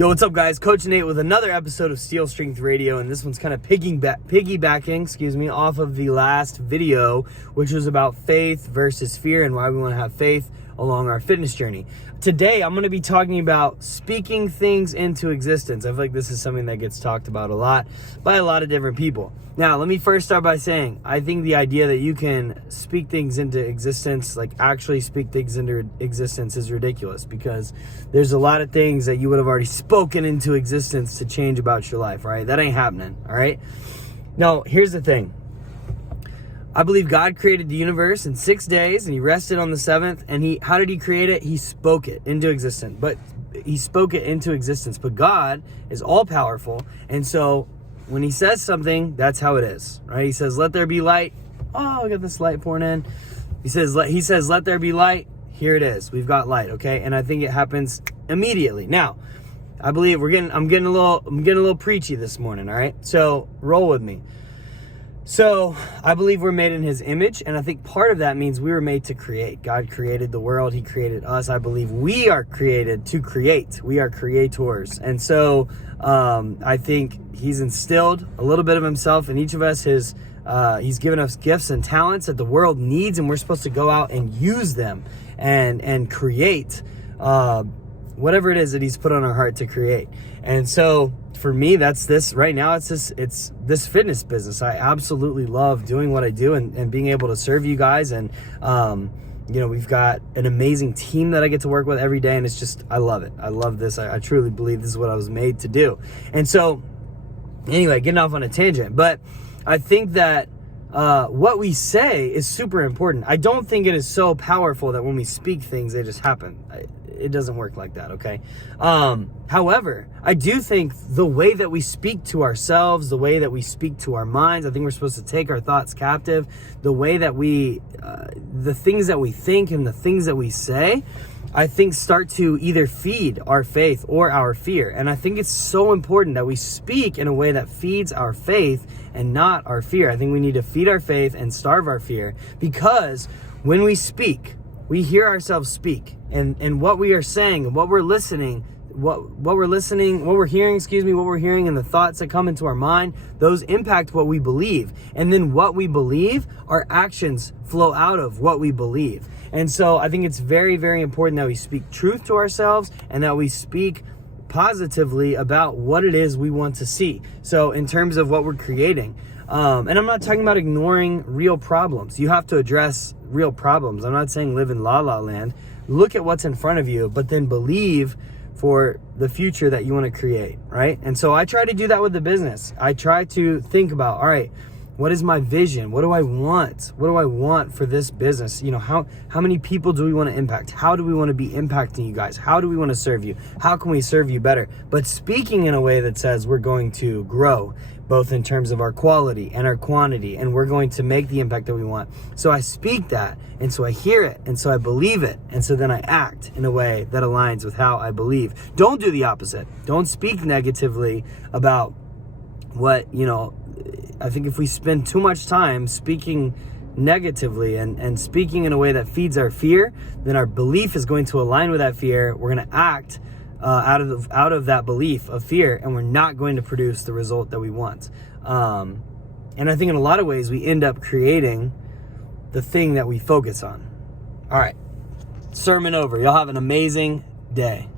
Yo, what's up, guys? Coach Nate with another episode of Steel Strength Radio, and this one's kind of piggybacking, off of the last video, which was about faith versus fear and why we want to have faith along our fitness journey. Today, I'm going to be talking about speaking things into existence. I feel like this is something that gets talked about a lot by a lot of different people. Now, let me first start by saying, I think the idea that you can speak things into existence, like actually speak things into existence, is ridiculous, because there's a lot of things that you would have already spoken into existence to change about your life, right? That ain't happening, all right? Now, here's the thing. I believe God created the universe in 6 days, and he rested on the seventh. And how did he create it? He spoke it into existence. But God is all powerful, and so when he says something, that's how it is, right? He says, "Let there be light." Oh, I got this light pouring in. He says, "Let there be light." Here it is. We've got light, okay? And I think it happens immediately. Now, I believe I'm getting a little preachy this morning, all right? So roll with me. So I believe we're made in his image, and I think part of that means we were made to create. God created the world. He created us. I believe we are created to create. We are creators. And so I think he's instilled a little bit of himself in each of us. He's given us gifts and talents that the world needs, and we're supposed to go out and use them and create whatever it is that he's put on our heart to create. And so for me, that's this right now. It's this fitness business. I absolutely love doing what I do and being able to serve you guys. And, we've got an amazing team that I get to work with every day. And it's just, I love it. I love this. I truly believe this is what I was made to do. And so anyway, getting off on a tangent, but I think that what we say is super important. I don't think it is so powerful that when we speak things, they just happen. It doesn't work like that, okay? However, I do think the way that we speak to ourselves, the way that we speak to our minds, I think we're supposed to take our thoughts captive. The way that the things that we think and the things that we say, I think start to either feed our faith or our fear. And I think it's so important that we speak in a way that feeds our faith and not our fear. I think we need to feed our faith and starve our fear, because when we speak, we hear ourselves speak, and what we are saying and what we're hearing, and the thoughts that come into our mind, those impact what we believe. And then what we believe, our actions flow out of what we believe. And so I think it's very, very important that we speak truth to ourselves and that we speak positively about what it is we want to see. So in terms of what we're creating, and I'm not talking about ignoring real problems. You have to address real problems. I'm not saying live in la la land. Look at what's in front of you, but then believe for the future that you want to create, right? And so I try to do that with the business. I try to think about, all right, what is my vision? What do I want? What do I want for this business? How many people do we want to impact? How do we want to be impacting you guys? How do we want to serve you? How can we serve you better? But speaking in a way that says we're going to grow, both in terms of our quality and our quantity, and we're going to make the impact that we want. So I speak that, and so I hear it, and so I believe it, and so then I act in a way that aligns with how I believe. Don't do the opposite. Don't speak negatively about what, I think if we spend too much time speaking negatively and speaking in a way that feeds our fear, then our belief is going to align with that fear. We're going to act out of that belief of fear, and we're not going to produce the result that we want. And I think in a lot of ways we end up creating the thing that we focus on. All right, sermon over. Y'all have an amazing day.